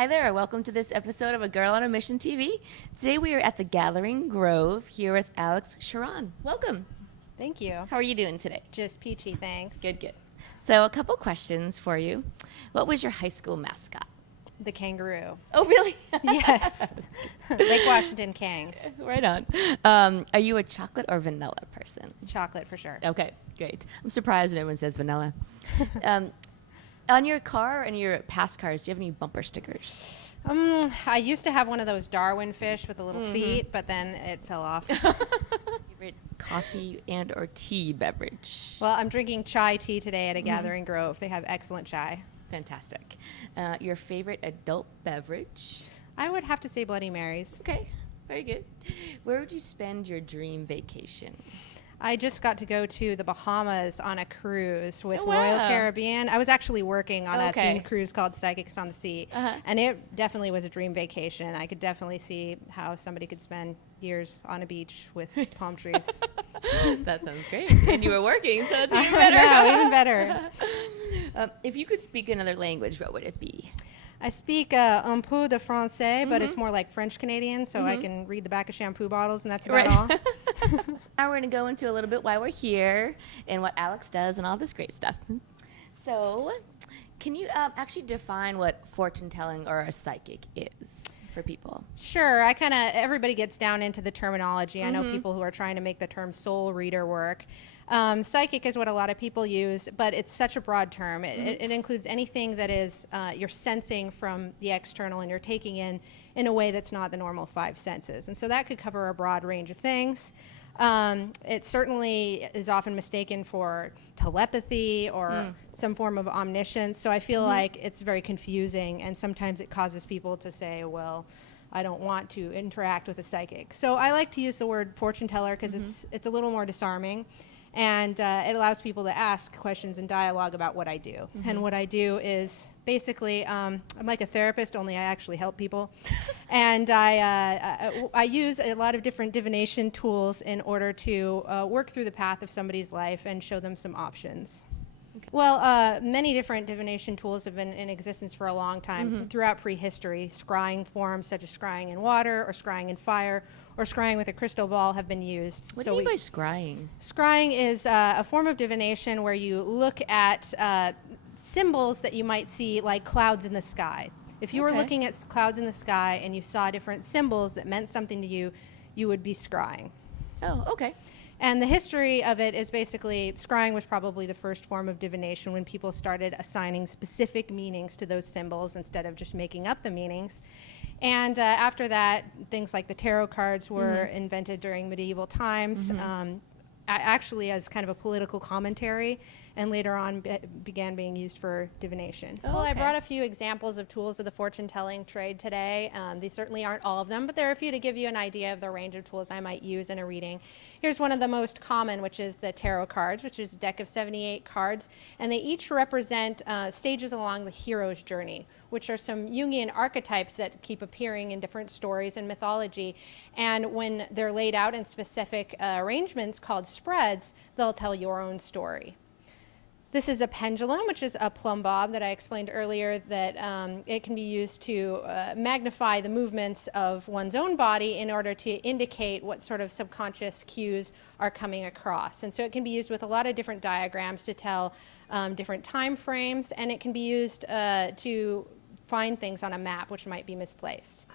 Hi there, welcome to this episode of A Girl on a Mission TV. Today we are at the Gathering Grove here with Alex Sharon. Welcome. Thank you. How are you doing today? Just peachy, thanks. Good. So a couple questions for you. What was your high school mascot? The kangaroo. Oh, really? Yes. Lake Washington Kangs. Right on. Are you a chocolate or vanilla person? Chocolate for sure. Okay, great. I'm surprised when everyone says vanilla. On your car and your past cars, do you have any bumper stickers? I used to have one of those Darwin fish with the little feet, but then it fell off. Favorite coffee and or tea beverage? Well, I'm drinking chai tea today at a Gathering Grove. They have excellent chai. Fantastic. Your favorite adult beverage? I would have to say Bloody Marys. Okay, very good. Where would you spend your dream vacation? I just got to go to the Bahamas on a cruise with Oh, wow. Royal Caribbean. I was actually working on a Okay. themed cruise called Psychics on the Sea, and it definitely was a dream vacation. I could definitely see how somebody could spend years on a beach with palm trees. That sounds great. And you were working, so it's even better. No, even better. If you could speak another language, what would it be? I speak un peu de français, but it's more like French Canadian, so I can read the back of shampoo bottles, and that's about all. Now we're going to go into a little bit why we're here and what Alex does and all this great stuff. So, can you actually define what fortune telling or a psychic is for people? Sure, everybody gets down into the terminology. I know people who are trying to make the term soul reader work. Psychic is what a lot of people use, but it's such a broad term. It includes anything that is you're sensing from the external and you're taking in a way that's not the normal five senses. And so that could cover a broad range of things. It certainly is often mistaken for telepathy or some form of omniscience. So I feel like it's very confusing, and sometimes it causes people to say, well, I don't want to interact with a psychic. So I like to use the word fortune teller because it's a little more disarming. And it allows people to ask questions and dialogue about what I do. And what I do is basically, I'm like a therapist, only I actually help people. And I use a lot of different divination tools in order to work through the path of somebody's life and show them some options. Okay. Well, many different divination tools have been in existence for a long time throughout prehistory. Scrying forms such as scrying in water or scrying in fire or scrying with a crystal ball have been used. What do you mean by scrying? Scrying is a form of divination where you look at symbols that you might see like clouds in the sky. If you were looking at clouds in the sky and you saw different symbols that meant something to you, you would be scrying. Oh, okay. And the history of it is basically, scrying was probably the first form of divination when people started assigning specific meanings to those symbols instead of just making up the meanings. And after that, things like the tarot cards were invented during medieval times, actually as kind of a political commentary, and later on began being used for divination. Oh, Well, I okay. brought a few examples of tools of the fortune-telling trade today. These certainly aren't all of them, but there are a few to give you an idea of the range of tools I might use in a reading. Here's one of the most common, which is the tarot cards, which is a deck of 78 cards, and they each represent stages along the hero's journey, which are some Jungian archetypes that keep appearing in different stories and mythology. And when they're laid out in specific arrangements called spreads, they'll tell your own story. This is a pendulum, which is a plumb bob that I explained earlier, that it can be used to magnify the movements of one's own body in order to indicate what sort of subconscious cues are coming across. And so it can be used with a lot of different diagrams to tell different time frames, and it can be used to find things on a map which might be misplaced.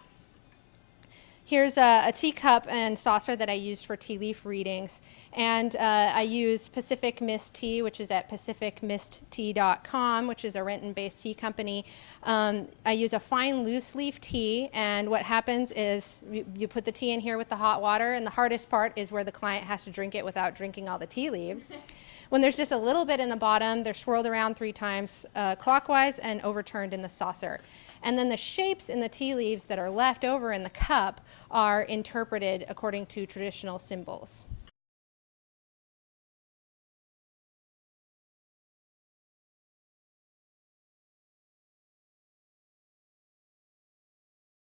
Here's a teacup and saucer that I used for tea leaf readings. And I use Pacific Mist Tea, which is at pacificmisttea.com, which is a Renton-based tea company. I use a fine loose leaf tea, and what happens is you put the tea in here with the hot water, and the hardest part is where the client has to drink it without drinking all the tea leaves. When there's just a little bit in the bottom, they're swirled around 3 times clockwise and overturned in the saucer. And then the shapes in the tea leaves that are left over in the cup are interpreted according to traditional symbols.